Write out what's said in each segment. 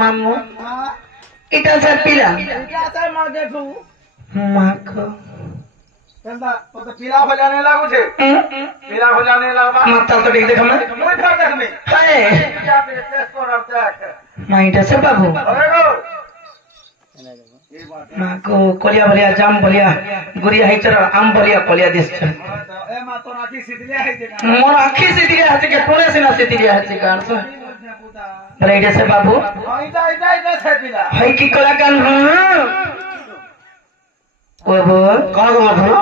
মামু এটা স্যার পিলা মাখো पीला हो जाने लागू छे पीला हो जाने लगा माता तो देख देखो मैं मुई था देखनी हाय क्या पे टेस्ट कर रहा है माइटा से बाबू अरे गो माको कोलिया बलिया जाम बलिया गुरिया है चरा आम बलिया कोलिया दिस ए मा तो राखी सिधलिया है जे मोर आखी से दिया है के टोले से ना से दिया है गान से ब्लेड से बाबू इटा से पीला है की कला कान ओ बो कौन माधव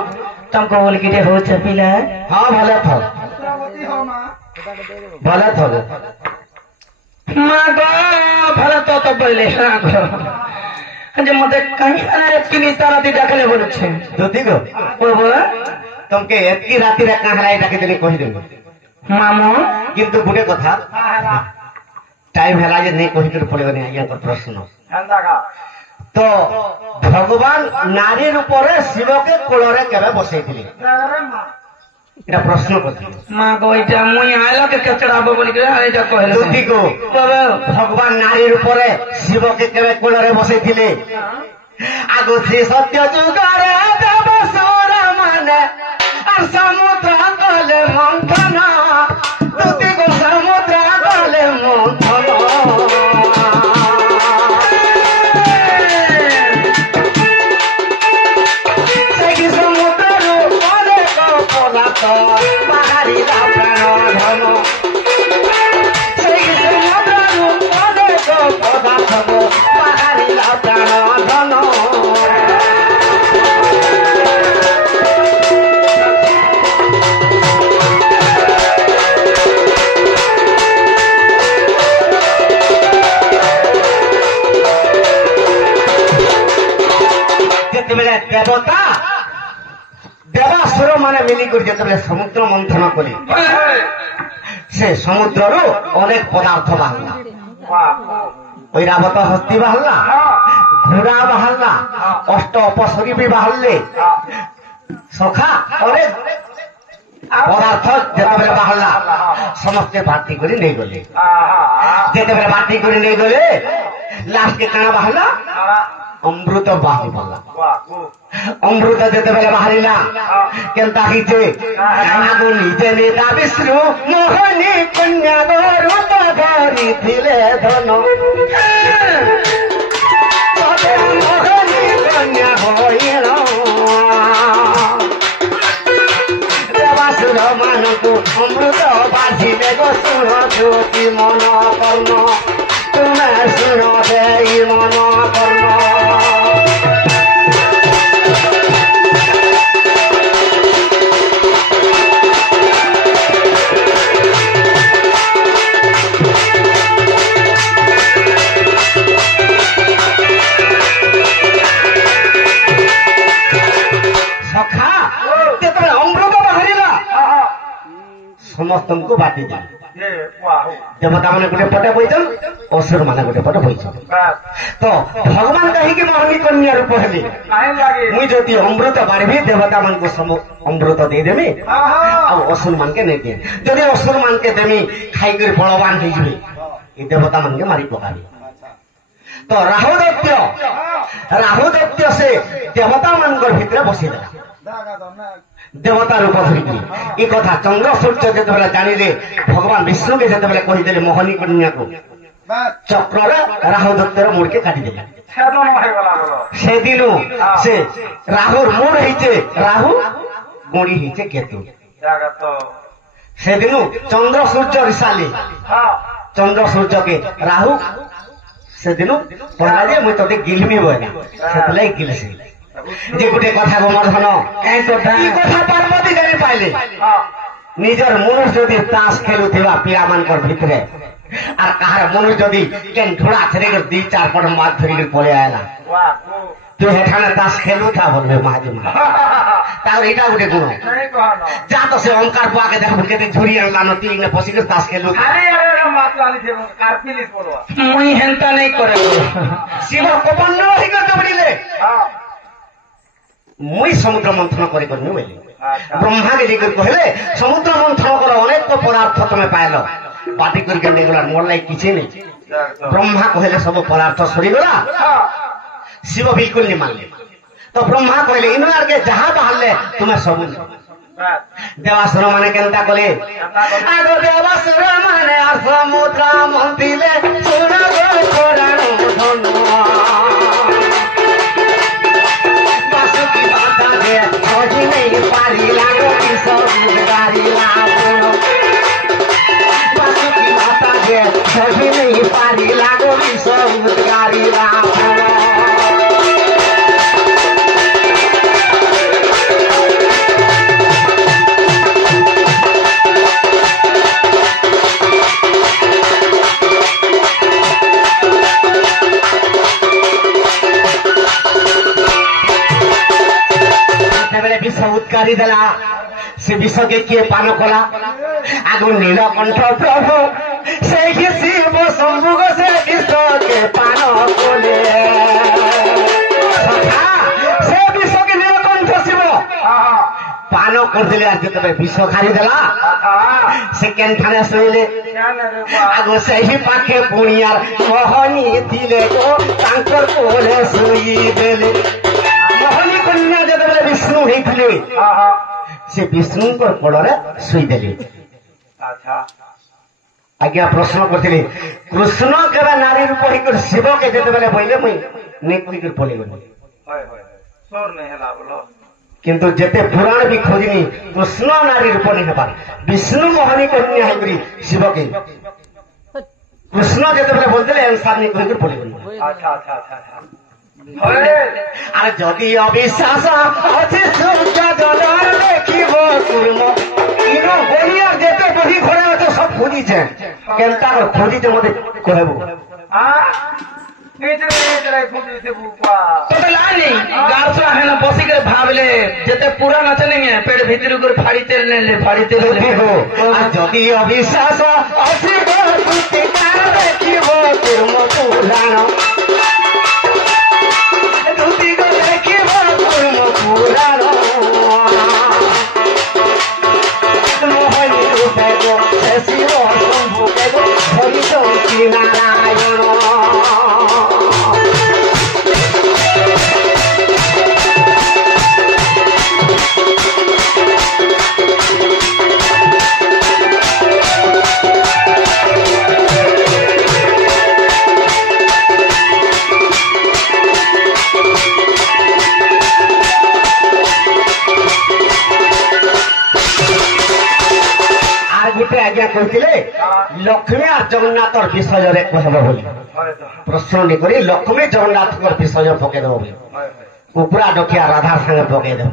तुमको बोल के हो पिला हाँ भले था उत्तरावती हो मां भले था मां गो भले तो बोले हां गो जे मते कहीं अरे तीन तारा दी डाकले बोल छे ज्योति को ओ बो तुमके एतकी राति रे कहां लाई डाके देले कहि देबो मामू किंतु गुटे कथा टाइम हला जे नहीं कहि कर पड़े नहीं आया पर प्रश्न हंदा का तो भगवान नारी रूप रे शिव के कोल रे केबे बसै थिले अरे मां एटा प्रश्न करथिले मां गो इटा मुई आइला के कचड़ाबो बोल के एटा कहले ज्योति को बाबा भगवान नारी रूप रे शिव के केबे कोल रे बसै थिले आगो से सत्य जुगारे देव सुर माने और समुद्र गले मंथन ज्योति को समुद्र गले मंथन बाहरी प्राण धन से समुद्र अनेक पदार्थ बाहरी प्राण धन जितेबले देवता देवासुर माने मिलिकर जितेबले समुद्र मंथन कले से समुद्र अनेक पदार्थ बाहरला ऐरावत हस्ती बाहरला घोड़ा बाहरला अष्ट अपसरी भी बाहरले सखा अनेक पदार्थ जितेबले बाहरला समस्ते बाटी करी नहीं गले जितेबले बाटी करी नहीं गले लास्ट के काना बाहरला अमृत बाहरी पड़ला अमृत जेते बेले बाहरिला केनता हिचे आगो निजे नेता विष्णु मोहनी कन्या गो रूप धरी थिले धन सदे मोहनी कन्या होइल देवासुर मानको अमृत बाधिले गो सुर ज्योति मन कर्ण तुम्हें सुनो दे मन कर्ण सखा जेतबे अमृत बाहरिला समस्त को बाटी दे देवता माने गोटे पटे बैठन असुर माने गोटे पटे बैठन तो भगवान कहीं कि मोहनी कन्या रूप हेली मुई जदि अमृत बाढ़ी देवता मान को अमृत दे देमी आ असुर मान के नहीं दे जदि असुर मान के देमी खाई कर बलवान हो जबे ये देवता मान के मारी पकाबी तो राहु दैत्य से देवता मान भितर बसी देला देवता रूप धरिक ये कथा चंद्र सूर्य जिते जानिले भगवान विष्णु के जिते कहीदे मोहनी कन्या को चक्र राहु दत्तर मुड़ के काटिदेले से दिन से राहुर मुड़ होइचे राहु गुणी होइचे केतु से दिन चंद्र सूर्य रिसाली चंद्र सूर्य के राहु से दिन कहला जे मुई तोते गिलमी बना से गिलसी जे गोटे कथा गोमर्धन कहीं कथा पार्वती जानी पाइले निजर मनुष्य जदि ताश खेलुथिबा पिला मानकर भितरे आर कहार मनुष्य जदि केन ढोड़ा छरे के 2-4 पट मार धरि पळे आयला तो हेठाने ताश खेलु था बोलबे महाजी मा तार एटा गोटे गुण जा तो से ओंकार बुआ के देखबो केते झुरी अनला न तीन ने पसी के ताश खेलु अरे मात वाली थे कारपिलिस बोलवा मुई हेंता नहीं करे शिव कोपन न होई के दबड़ीले मुई समुद्र मंथन करी करनी बोली ब्रह्मा के लेकर कहले समुद्र मंथन कर अनेक पदार्थ तुम्हें पाइल बाटी करके निकला मोर लाई किसी नहीं ब्रह्मा कहले सब पदार्थ सरीगला शिव बिल्कुल नहीं मानले तो ब्रह्मा कहले इन आगे जहाँ बाहरले तुम्हें सब देवासुर माने केनता कले आगो देवासुर माने समुद्र मंदिले सुना गो पुराण धनु बासुकी माता दे खोजी नहीं पारी लागो की सब गारी लागो बासुकी माता दे खोजी नहीं पारी लागो की सब गारी लागो उत्कारी देला से विष के किए पान कला आगु नीलकंठ प्रभु से शिव शंभु से विष के पान कले से विष के नीलकंठ शिव पान कर दिले आज तबे विष खारी देला से केनठाने सोइले आगु से ही पाखे पुणियार मोहनी दिले को तांकर कोले सोई देले मोहनी कन्या जब विष्णु होते से विष्णु कोड़े शुईदे आज्ञा प्रश्न करते कृष्ण केवल नारी रूप होकर शिव के जिते बेले बोले मुई नहीं कहीकर पलैगली किंतु जेते पुराण भी खोजनी कृष्ण नारी रूप नहीं हेबार विष्णु मोहनी कन्या होकर शिव के कृष्ण जिते बेले बोलते आंसर नहीं कहीकर पलैगली আর যদি অবিশ্বাস আছে সূর্য জলর দেখিব কুর্ম ইনো গড়িয়া যেতে বহি ঘরে আছে সব খুঁজিছে কেনটা খুঁজিছে মধ্যে কহেব বসিকে ভাবলে যেতে পুরান আছে না পেট ভিতর করে ফাড়িতে নেলে ফাড়িতে আর যদি অবিশ্বাস আছে দেখিব কুর্ম পুরাণ নারায়ণ आज्ञा कहते लक्ष्मी और जगन्नाथ विसर्जन कहब बोली प्रश्न नहीं करी लक्ष्मी जगन्नाथ विसर्जन पकईदेव बोली कुकुरा डकिया राधा संगे पकईदेव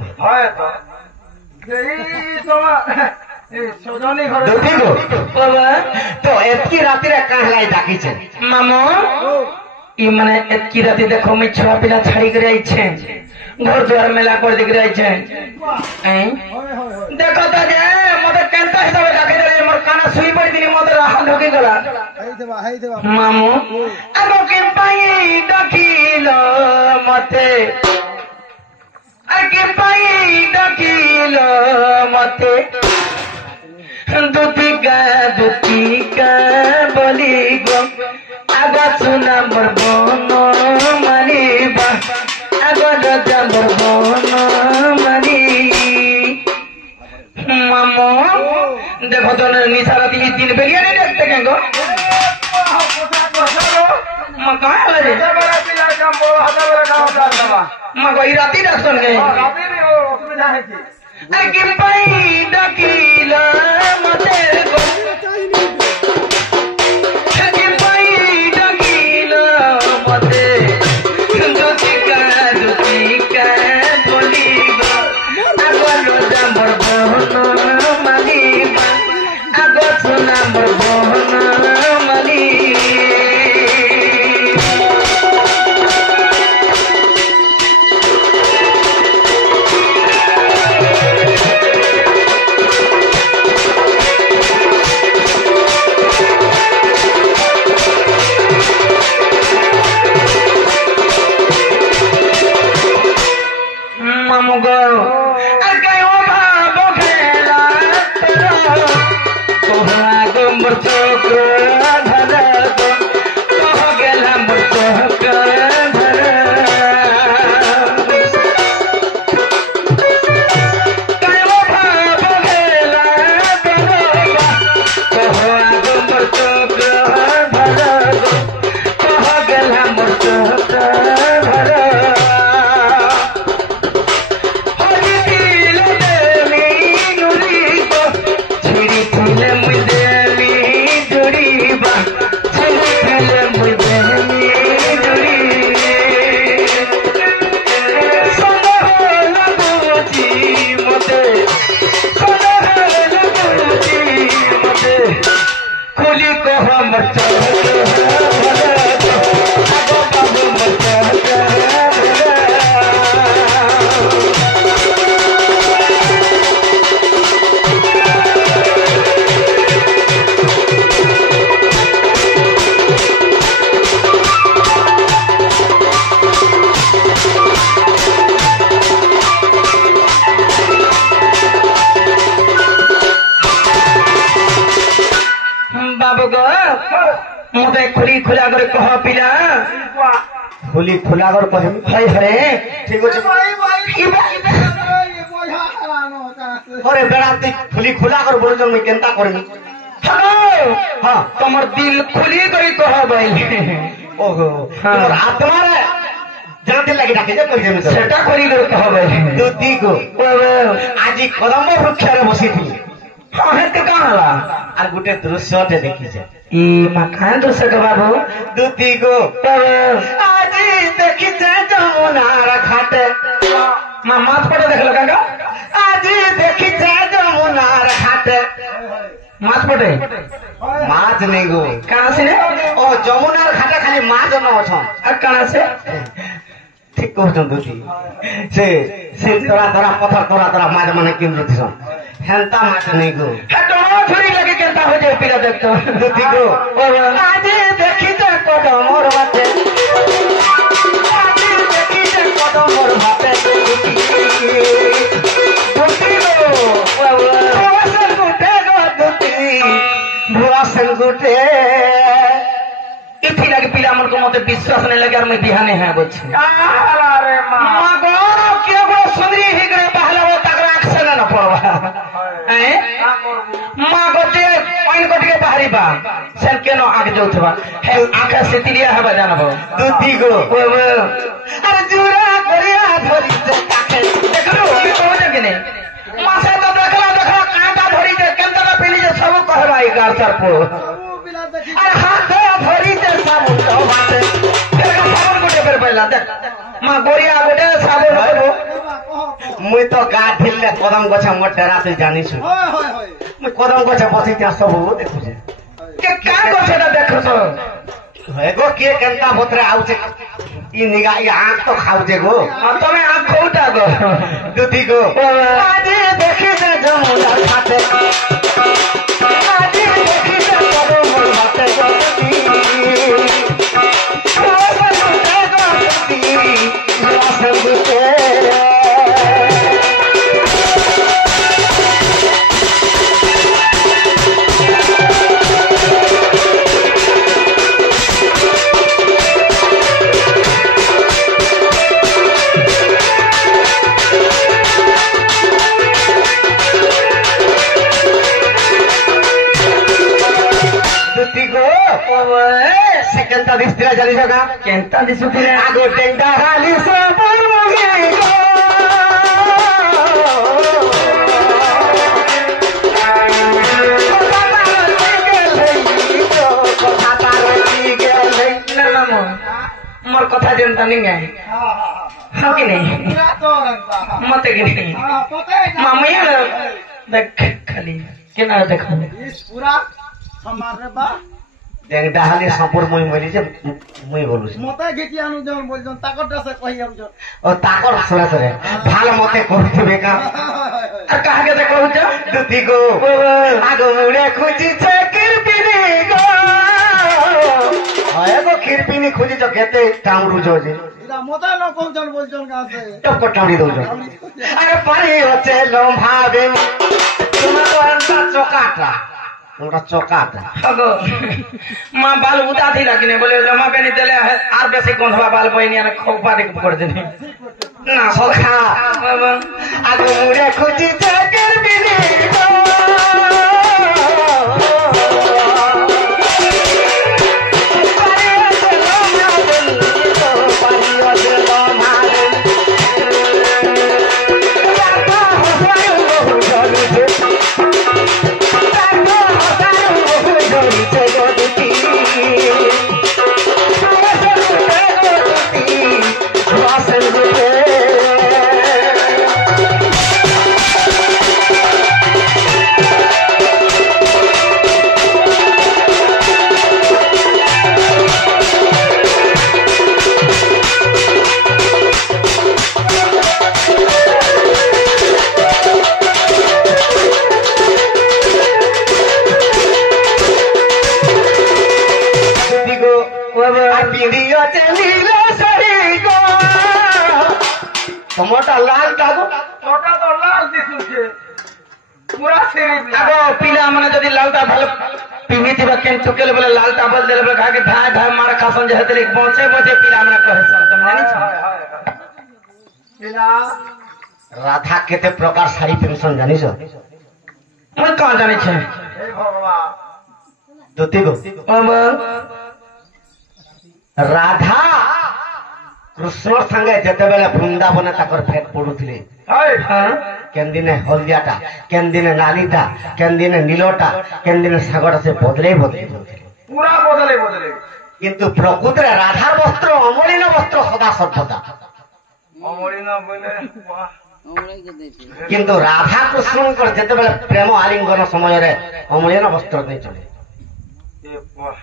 तो एतकी राति कहाँ डाकी मामो ई माने एतकी राति देखो मैं छुआ पिला छाड़ी कर घर द्वार मेला कर दिख रही देखो तो जे मत केनता हिसाब डाके दे मोर काना सुई पड़ी दिनी मत हाथ ढोकी गला मामू आगो के पाई डाकिलो मते आगे पाई डाकिलो मते दुतिका बोली गो आगो सुना मोर बोनो मानिबा आगो राजा मोर बोनो मानी मामो देखो तो निशा राती 3 बेलिया नहीं देखते क्या गो माँ कहाँ है रे माँ को राती डाक सुन गए अरे पाई डाकिला मते गो पाई डाकिला मते दुतिका बोली गो आगो राजा मोर बोनो मानिबा आगो सुना मोर बोनो मानी को हम चाहते हैं भले को आगो बाबू हम चाहते हैं भले। बाबू गो मते खुली खुला कर कह पिला खुली खुला कर कहे हाय हरे ठीक আছে अरे बेड़ा तुई खुली खुला कर बोल मुई केनता करमी हगो हाँ तमर दिल खुली करी कह भाई ओहो तोर आत्मा रे जानते लगी डाके जे कहि देमी सेटा करी कर कह भाई दुती को আজি কদম্ব বৃক্ষরে বসিଥିଲି हाँ है तो कहाँ ला আর গোটে দৃশ্যতে দেখিছে ई मकान दूसरे के बाबू দুতি গো আজি দেখিছে যমুনার ঘাটে माँ माथ पटे देख लो काका আজি দেখিছে যমুনার ঘাটে माथ पटे মাছ নেই গো कहाँ से ও যমুনার ঘাটে খালি মাছ ন অছন और कहाँ से ঠিক কହୁছন দুতি সে সে তোরা তোরা পথর তোরা তোরা মাছ মানে কিনছিস হেনতা মাছ নেই গো है तो छुरी लगे कहता हो जाए पीला देख तो দুতি গো আজি দেখিছে কদমর বাটে আজি দেখিছে কদমর বাটে দুতি গো ভুয়াসেন গুটে গো দুতি ভুয়াসেন গুটে इथी लगे पीला मन को मते विश्वास नहीं लगे और मैं बिहाने है बोछ अरे माँ माँ गो क्या गो सुंदरी ही गए पहला वो तगड़ा अक्सर ना पड़वा हैं माँ गो ते पानी को टिके बाहरी बा सेल केनो आगे जोथबा है आंखा से तिलिया है बजाना बो দুতি গো আরে জুরা করিয়া ধরিতে তাকে देखलो मी को जगे नहीं माँ से तो देखला देखला कांटा धरी जे केंदरा पीली जे सब कहबाई गार सर पो আর হাতে ধরিতে সামুদ্র বাটে फिर का साबुन को फिर पहला देख माँ गोरिया गोटे साबुन हो মুই তো গা ঢিললে কদম গছে মোর ডেরা তুই জানিস মুই কদম গছে বসিতে সবু দেখুছে के का को सेटा देखो तो এগো কে কেনতা ভত্রে আউছে ই নিগা ই আঁখ তো খাউছে গো तुम्हें आँख खोटा गो দুতি গো আজি দেখিছে যমুনার ঘাটে আজি দেখিছে কদমর ঘাটে গো দুতি সেকেন্ডটা দিস্তিরা জানিস না केंता दिसु फिर আগো টেঙ্গা খালি সবর মুগে গো ना ना मोर कथा जनता नहीं है हाँ कि नहीं मत कि नहीं मामी यार देख खाली के ना देखो पूरा हमारे बा ডাহালি সাপুর মই মরিছে মই বলুছি মতে গেটি আনু যখন বলছেন তাকর দাসে কহি আমজন ও তাকর সরে সরে ভাল মতে কইতে কা और कहा के देखो जा দুতি গো আগো মুড়ে খুঁজিছে কিরপিনি গো হয় গো কিরপিনি খুঁজিছ কেতে কামরু যে এটা মতে ন কোন বলছেন কাছে টপকর টাউরি দউছ আরে পানি হচ্ছে লম্ভাবে তোমার তো আনতা চকাটা তোমরা চকাটা अगो माँ बाल उदा थी लगी बोले लमा पे नहीं दिले आर बेसी गंधवा बाल बहनी ने खोपा दे पकड़ देने ना সখা আগো মুড়ে খুঁজিছে কিরপিনি গো আর পিঁড়িয়েছে নীল শাড়ি গো তোমারটা লাল টাগো ওটা তো লাল দিশুছে পুরা সিরিজ আগে পিলা মানে যদি লালটা ভালো পিঁধিবা কেন চুকেলে বলে লালটা বল দেলে বলে ঘাকে ধায় ধায় মার খাসন যে হেতরে বসে বসে পিলা মানে কহেছন তুমি জানিছ পিলা রাধা কেতে প্রকার শাড়ি পেনশন জানিছ মই কম জানিছে হে ভগবান দুতি গো রাধা কৃষ্ণর সঙ্গে যেতেবেলে বৃন্দাবনে তাকর ফেট পড়ুଥିଲେ হ্যাঁ কেনদিনে হলদিয়াটা কেনদিনে নালিটা কেনদিনে নীলটা কেনদিনে সাগরটা সে বদলেই যাଉଥିଲେ পুরা বদলে বদলে কিন্তু প্রকৃতিরে রাধার বস্ত্র অমলিন বস্ত্র সদা সভ্যতা অমরিনা বলে বাহ কিন্তু রাধা কৃষ্ণଙ୍କର ଯେତେବେଳେ ପ୍ରେମ ଆଲିଙ୍ଗନ ସମୟରେ ଅମଳିନ ବସ୍ତ୍ର ନେଇ ଚଳେ এ বাহ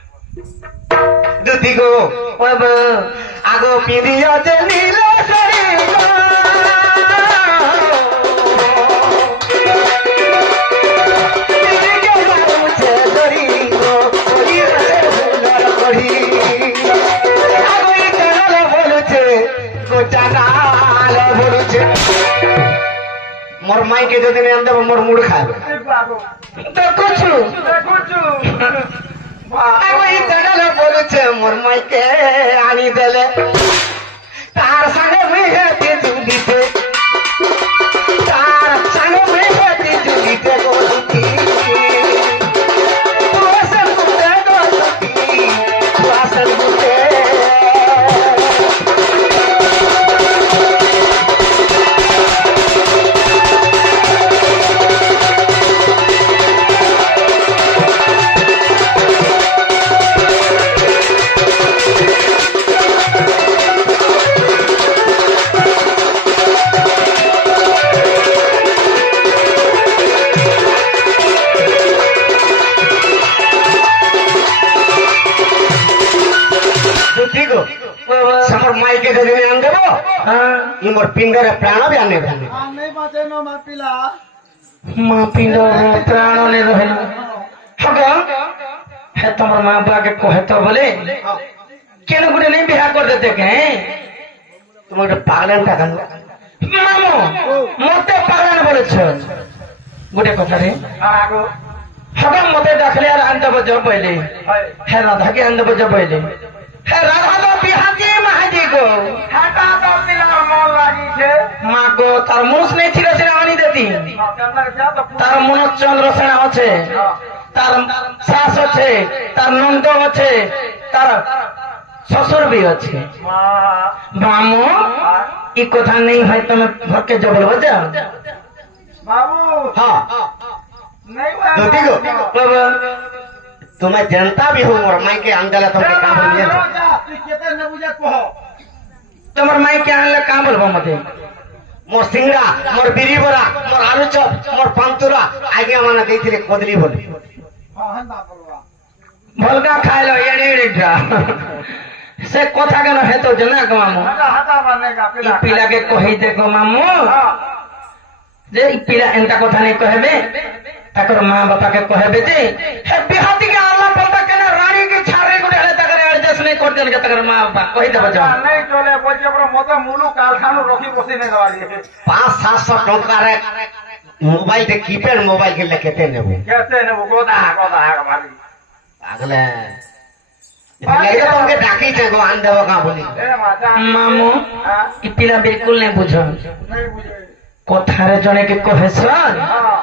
ଦୁତି ଗୋ ଆଗ ପିନ୍ଧିଅ ଯେ ନୀଳ ଶାଢ଼ୀ ଗୋ। ଟିକେ ଯାଉଛେ ଧରି ଗୋ, ଧରିରେ ଫୁଲର କଢ଼ି। ଆଗ ଇ କାନାଲ ବୋଲୁଛେ, ଗୋଟା ନାଲ ବୋଲୁଛେ। মোর মাইকে যদি নিয়ে দেবো মোর মুড় খাবে এ বাবু দেখুছু দেখুছু আমি জানালে বলেছে মোর মাইকে আনি দেলে তার সঙ্গে মেহেতি জুলিতে তার সঙ্গে মেহেতি জুলিতে বলতি তুয়াসন গুতে বলতি তুয়াসন গুতে মাইকে যদি আন দেব মোর পিণ্ডরে প্রাণ বি আনে দেবে আর নেই বাঁচে না মার পিলা মা পিণ্ড প্রাণ নে রহে না হগ হে তোমার মা বাকে কহে তো বলে কেন গুটে নেই বিহা করে দেতে কে তোমার একটা পাগলেন টাকা মামু মতে পাগলান বলেছ গুটে কথা রে আগো হগ মতে ডাকলে আর আনতে বজো বইলে হয় হে রাধাকে আনতে বজো বইলে হে রাধা তো বিহাজি মাহাজি গো হাটা তো পিলার মন লাগিছে মা গো তার মুনুষ নেই ছিল সেটা আনি দেতি কেন যা তো তার মনোজ চন্দ্র সেনা আছে তার শাশ আছে তার নন্দ আছে তার শ্বশুর বি আছে মা মামু ই কথা নেই হয় তুমি ঘরকে যে বলবো যা বাবু হ্যাঁ नहीं দুতি গো তুমি जनता भी हो मोर माइके आन देला তোমাকে কাম নিয়ে তুই কেতে নে বুঝে কহ তোমার মাইকে আনলে কা বলবো মতে মোর সিংড়া মোর বিরি বড়া মোর আলু চপ মোর পান্তুরা আগে মানে ଦେଇଥିଲେ কদলি বলে হ্যাঁ হন্দা বলবা ভলগা খাইলো এড়ে এড়েটা সে কথা কেন হেতো যে না গো মামু হাটা হাটা বানেগা ই পিলা পিলাকে কহি দে গো মামু हां যে ই পিলা এন্তা কথা নেই কহেবে তাকর মা বাপাকে কহেবে যে হে বিহাতি কে আল্লাহ বলতা কেন রানী কে ছাড়ে গুড়ে হলে তাকর অ্যাডজাস্ট নেই করতে কে তাকর মা বাবা কহি দেব যাও नहीं चले बोझे पर मते मुलु कालखानु रखी बसी ने दवाली 500-700 টঙ্কারে মোবাইল তে কিপ্যাড মোবাইল কে লেখেতে নেব कैसे ने वो गोदा मारी আগলে লাগে তোমাকে ডাকি যাগো আন দেব কা বলি ए माता মামু हां ই পিলা বিলকুল নেই বুঝো नहीं बुझे কথারে জনে কে কহেছন हां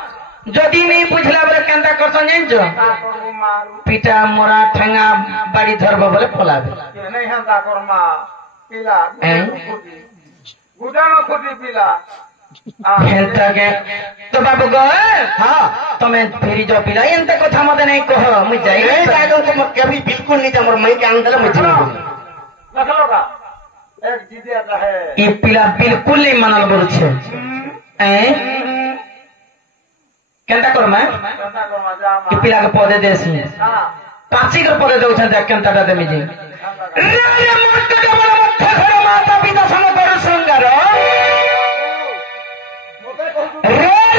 যদি নেই বুঝলা বলে কেনটা করছন জানছো ता करू मारू পিটা মোরা ঠেঙ্গা বাড়ি ধরব বলে পলাবে के नहीं हंदा कर मा पिला हैं? गुदानो खुदी पिला হেনটাকে তো বাবু গো হ্যাঁ তুমি ফেরি যাও পিলা এনতে কথা মতে নেই কহ মুই যাই এই জায়গা को कभी बिल्कुल नहीं जा मोर माइके आन देला मुझे रख लो का एक जीदे आता है ই পিলা বিলকুল নেই মানাল বলছে কেনটা করমা कंदा कर मा जा ই পিলাকে পদে দেছি हां পাঁচিকর পদে দেউছেন দেখ কেনটা দেমি জি রে মর্তটা বড় মধ্য ঘর মাতা পিতা সঙ্গ করে শৃঙ্গার मोते कहू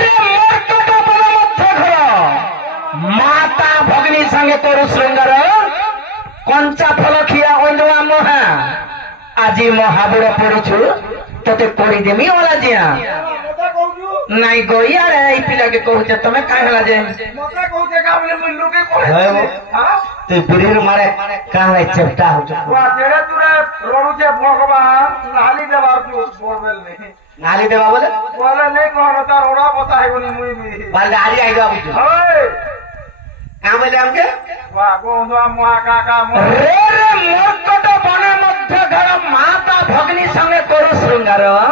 রে মর্তটা বড় মধ্য ঘর মাতা ভগ্নী সঙ্গে করু শৃঙ্গার কঞ্চা ফল খিয়া আজি মহাবীর পড়িছু তোতে করিদেমি ওলা জিয়া মতে কହୁଛୁ নাই গই আরে এই পিলাকে কହୁছে তুমি কাই হলা যে মতে কହୁছে কা বলে মুই লোকে কই তুই বিড়ির মারে কাহাই চেষ্টা হচ্ছে ওয়া যেড়ে তুরে রড়ুছে ভগবান নালি দেবার তু বলবেল নি নালি দেবা বলে বলে নেই কোন তার ওড়া কথা হইবনি মুই বি বলে আরি আইবা বুঝছো ওই কাম বলে আমকে ওয়া গোন্দা মুয়া কাকা মো রে রে মর্কট বনের মধ্যে ঘর মাতা ভগ্নী সঙ্গে করু শৃঙ্গার ওয়া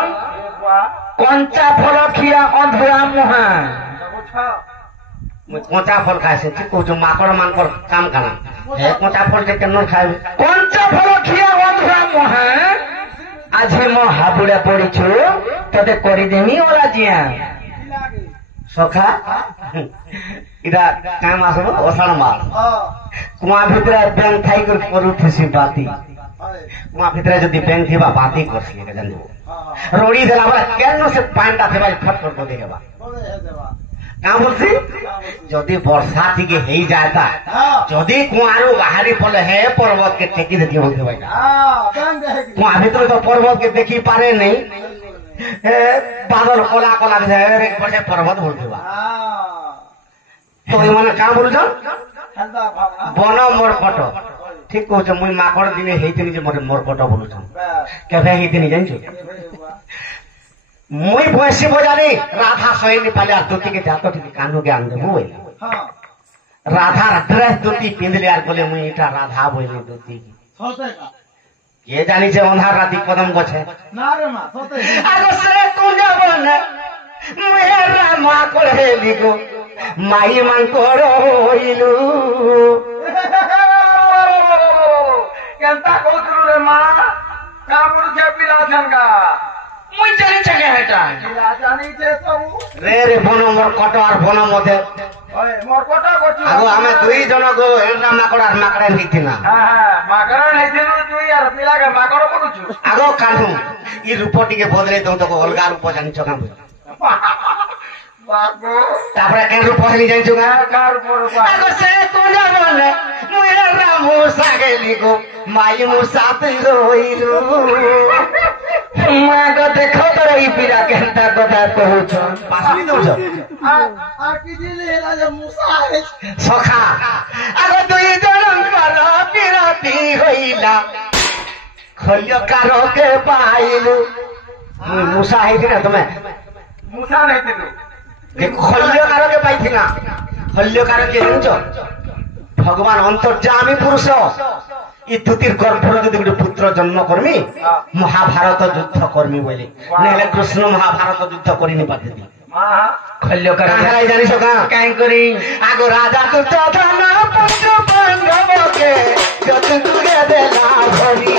কঞ্চা ফল খিয়া অন্ধরা মুহা বুঝা কঁচা ফল খাইছে ঠিক কହୁଛୁ মাকড় ମାନଙ୍କର কাম কানা হে কঁচা ফল কে কেন খাইবে কঞ্চা ফল খিয়া অন্ধরা মুহা আজি মো হাবুড়ে পড়িছু তোতে করিদেমি ওলা জিয়া লাগি সখা এটা কাম আসব অসাড় মাল হ্যাঁ কুয়া ভিতরে ব্যাংক থাই করে করুথিছি বাতি হয় কুয়া ভিতরে যদি ব্যাংক থিবা বাতি করছি এটা জানবো হ্যাঁ রড়ি দেলা বলে কেন সে পানটা থেবা ফটফট করে দেবা বলে হে দেবা কাম বলছি যদি বর্ষা থেকে হেই যায় তা হ্যাঁ যদি কুয়ারু বাহারি পড়লে হে পর্বত কে টেকি দেখি বলতে পারি না হ্যাঁ দেন দেখি কুয়া ভিতরে তো পর্বত কে দেখি পারে নেই বাদল কলা কলা বসে পর্বত বলতে বা হ্যাঁ তো মানে কাম বলুছ হেলদা ভাবনা বন মরকট ঠিক কହୁছ মুই মাকড় দিনে ହେଇଥିଲି যে মতে মরকট বলুছ বাস কেবে ହେଇଥିଲି জানিছ মুই বয়সী বজারে রাধা সহিনী পালে আর দুটিকে যাত টিকে কানুকে আন দেবো বলে হ্যাঁ রাধার ড্রেস দুটি পিঁধলে আর বলে মুই এটা রাধা বইলি দুটি সতে কা কে জানিছে অন্ধার রাতি কদম গছে না রে মা সতে আগো সে তুই যাব না মেরা মা করে লিগো মাই মান কর হইলু কেনতা কହୁଥିଲୁ রে মা କା ବୁଢୁଛେ ପିଲା ଅଛନ୍ କା মুই জানিছে কে এটা ପିଲା ଜାଣିଛେ ସବୁ রে রে বন মোর কট আর বন মধ্যে ওই মোর কথা করଛୁ আগো আমি দুই জন গো এন্ডা মাকড় আর মাকড়া হইতি না হ্যাঁ হ্যাঁ ମାଗଣା ନେଇଥିଲୁ তুই আর ପିଲାକେ ମାଗଣ କରୁଛୁ আগো কানু ই রূপ টিকে বদলে দઉં তো অলগা রূপ জানিছ কাম ବାବୁ তারপরে কেন রূপ হেলি জানিছ না କାର উপର আগো সে তুই যাব না মেরা মুসা গেলি গো মাই মুসা তুই রইলু মা গো দেখো তোর এই পিলা কেনতা কথা কହୁছ পাসবি দউছ আর কি দিলি হেলা যে মুসা ହେଇଛି সখা আগে দুই জনঙ্কর বিরতি হইলা খল্যকারকে পাইলু মুসা হইছি না তুমি মুসা ନେଇଥିଲୁ খল্যকারকে পাইছি না খল্যকারকে জানিছ ভগবান অন্তর্যামী পুরুষ ই দুটির গর্ভর যদি গোটে পুত্র জন্ম করমি মহাভারত যুদ্ধ করমি বলে নহলে কৃষ্ণ মহাভারত যুদ্ধ করিনি পারতি মা খল্যকার কাহারাই জানিছ কা কাই করি আগো রাজা দুর্যোধন পুত্র পাণ্ডবকে যত দূরে দেলা ধরি